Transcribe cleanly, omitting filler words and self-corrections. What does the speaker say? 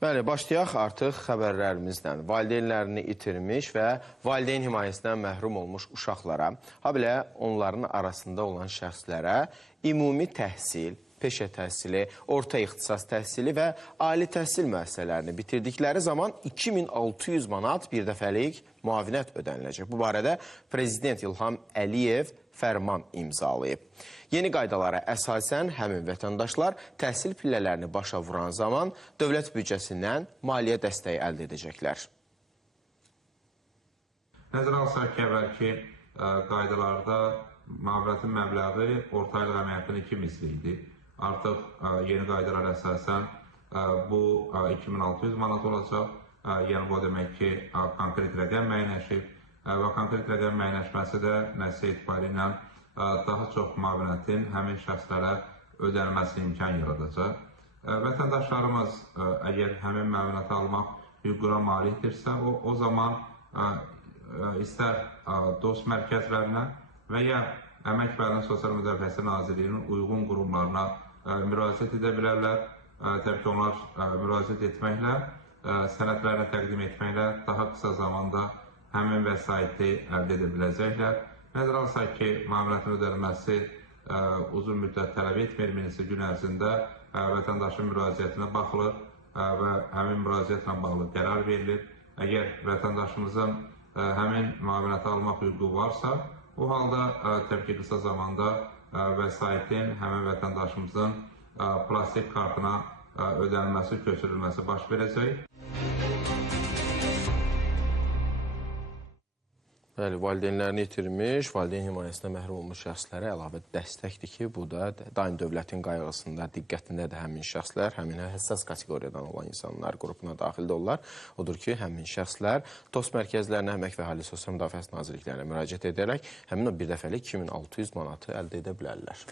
Bəli, başlayaq artıq xəbərlərimizdən. Valideynlərini itirmiş və valideyn himayəsindən məhrum olmuş uşaqlara, habelə onların arasında olan şəxslərə ümumi təhsil, peşə təhsili, orta ixtisas təhsili və ali təhsil müəssisələrini bitirdikləri zaman 2600 manat bir dəfəlik müavinət ödəniləcək. Bu barədə Prezident İlham Əliyev fərman imzalayıb. Yeni qaydalara əsasən həmin vətəndaşlar təhsil pillələrini başa vuran zaman dövlət büdcəsindən maliyyə dəstəyi əldə edəcəklər. Nəzərə alsaq ki, əvvəlki qaydalarda müavinətin məbləği orta aylıq əmək haqqının 2 misli idi. Artıq yeni qaydalara əsasən bu 2600 manat olacaq. Yəni bu demək ki, konkret rəqəm müəyyənləşib və konkret rəqəm müəyyənləşməsi də nəticə etibarilə daha çox müavinətin həmin şəxslərə ödənilməsi imkan yaradacaq. Vətəndaşlarımız əgər həmin müavinəti almaq hüququna malikdirsə, o zaman istər dost mərkəzlərinə və ya Əmək və Əhalinin Sosial Müdafiəsi Nazirliyinin uyğun qurumlarına müraciət edə bilərlər. Təbii ki, onlar müraciət etməklə, sənədlərini təqdim etməklə daha qısa zamanda həmin vəsaiti əldə edə biləcəklər. Nəzərə alsaq ki, müavinətin ödənilməsi uzun müddət tələb etmir, minisi gün ərzində vətəndaşın müraciətinə baxılır və həmin müraciətlə bağlı qərar verilir. Əgər vətəndaşımızın həmin müavinəti almaq hüququ varsa, o halda təbii ki, qısa zamanda vəsaitin həmin vətəndaşımızın plastik kartına ödənilməsi, köçürülməsi baş verəcək. Bəli, valideynlərini itirmiş, valideyn himayəsində məhrum olmuş şəxslərə əlavə dəstəkdir ki, bu da daim dövlətin qayğısında, diqqətində də həmin şəxslər, həmin həssas kateqoriyadan olan insanlar qrupuna daxildə olurlar. Odur ki, həmin şəxslər dost mərkəzlərinə, Əmək və Əhalinin Sosial Müdafiəsi Nazirliklərinə müraciət edərək həmin o bir dəfəlik 2600 manatı əldə edə bilərlər.